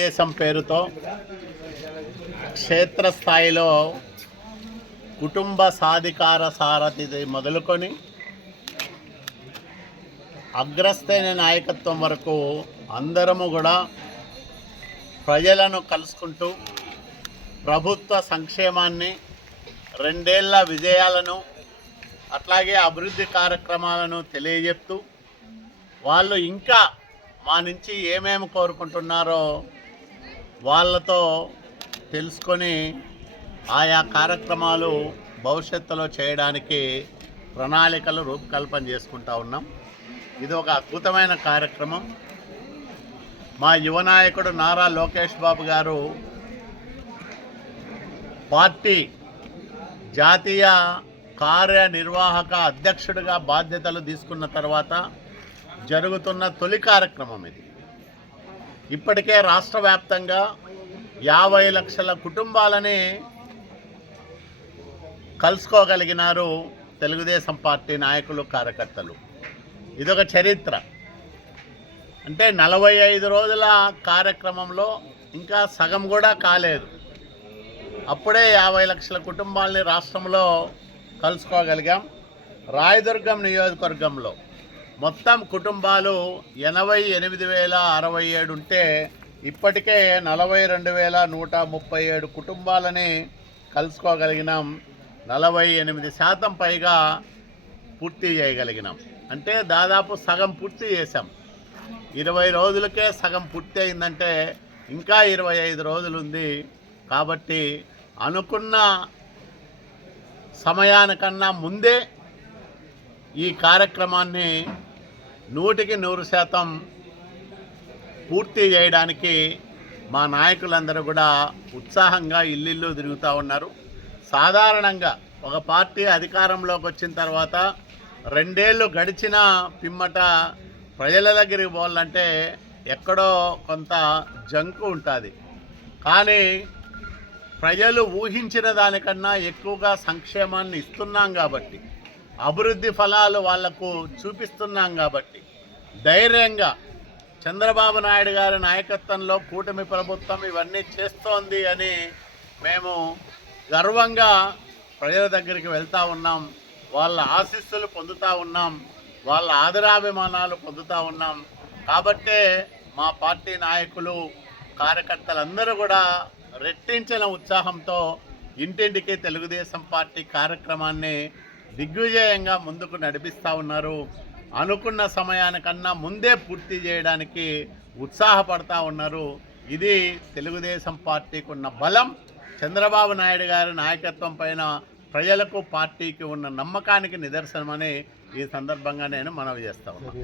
దేశం పేరుతో క్షేత్రస్థాయిలో కుటుంబ సాధికార సారథి మొదలుకొని అగ్రస్థైన నాయకత్వం వరకు అందరము కూడా ప్రజలను కలుసుకుంటూ ప్రభుత్వ సంక్షేమాన్ని, రెండేళ్ల విజయాలను, అట్లాగే అభివృద్ధి కార్యక్రమాలను తెలియజెప్తూ వాళ్ళు ఇంకా మా నుంచి ఏమేమి కోరుకుంటున్నారో వాళ్ళతో తెలుసుకొని ఆయా కార్యక్రమాలు భవిష్యత్తులో చేయడానికి ప్రణాళికలు రూపకల్పన చేసుకుంటా ఉన్నాం. ఇది ఒక అద్భుతమైన కార్యక్రమం. మా యువ నాయకుడు నారా లోకేష్ బాబు గారు పార్టీ జాతీయ కార్యనిర్వాహక అధ్యక్షుడిగా బాధ్యతలు తీసుకున్న తర్వాత జరుగుతున్న తొలి కార్యక్రమం ఇది. ఇప్పటికే రాష్ట్ర వ్యాప్తంగా 50 లక్షల కుటుంబాలని కలుసుకోగలిగినారు తెలుగుదేశం పార్టీ నాయకులు, కార్యకర్తలు. ఇదొక చరిత్ర. అంటే 45 రోజుల కార్యక్రమంలో ఇంకా సగం కూడా కాలేదు, అప్పుడే 50 లక్షల కుటుంబాలని రాష్ట్రంలో కలుసుకోగలిగాం. రాయదుర్గం నియోజకవర్గంలో మొత్తం కుటుంబాలు 88,067 ఉంటే ఇప్పటికే 42,137 కుటుంబాలని కలుసుకోగలిగినాం. 48% పైగా పూర్తి చేయగలిగినాం. అంటే దాదాపు సగం పూర్తి చేశాం. 20 రోజులకే సగం పూర్తి అయిందంటే ఇంకా 25 రోజులు ఉంది. కాబట్టి అనుకున్న సమయానికన్నా ముందే ఈ కార్యక్రమాన్ని 100% పూర్తి చేయడానికి మా నాయకులందరూ కూడా ఉత్సాహంగా ఇల్లు తిరుగుతూ ఉన్నారు. సాధారణంగా ఒక పార్టీ అధికారంలోకి వచ్చిన తర్వాత 2 ఏళ్ళు గడిచిన పిమ్మట ప్రజల దగ్గరికి పోవాలంటే ఎక్కడో కొంత జంకు ఉంటుంది. కానీ ప్రజలు ఊహించిన దానికన్నా ఎక్కువగా సంక్షేమాన్ని ఇస్తున్నాం కాబట్టి, అభివృద్ధి ఫలాలు వాళ్లకు చూపిస్తున్నాం కాబట్టి ధైర్యంగా చంద్రబాబు నాయుడు గారి నాయకత్వంలో కూటమి ప్రభుత్వం ఇవన్నీ చేస్తోంది అని మేము గర్వంగా ప్రజల దగ్గరికి వెళ్తూ ఉన్నాం. వాళ్ళ ఆశీస్సులు పొందుతూ ఉన్నాం, వాళ్ళ ఆదరాభిమానాలు పొందుతూ ఉన్నాం. కాబట్టే మా పార్టీ నాయకులు, కార్యకర్తలందరూ కూడా రెట్టించిన ఉత్సాహంతో ఇంటింటికి తెలుగుదేశం పార్టీ కార్యక్రమాన్ని దిగ్విజయంగా ముందుకు నడిపిస్తూ ఉన్నారు. అనుకున్న సమయానికన్నా ముందే పూర్తి చేయడానికి ఉత్సాహపడతా ఉన్నారు. ఇది తెలుగుదేశం పార్టీకి ఉన్న బలం. చంద్రబాబు నాయుడు గారి నాయకత్వం పైన ప్రజలకు, పార్టీకి ఉన్న నమ్మకానికి నిదర్శనమని ఈ సందర్భంగా నేను మనవి చేస్తా ఉన్నాను.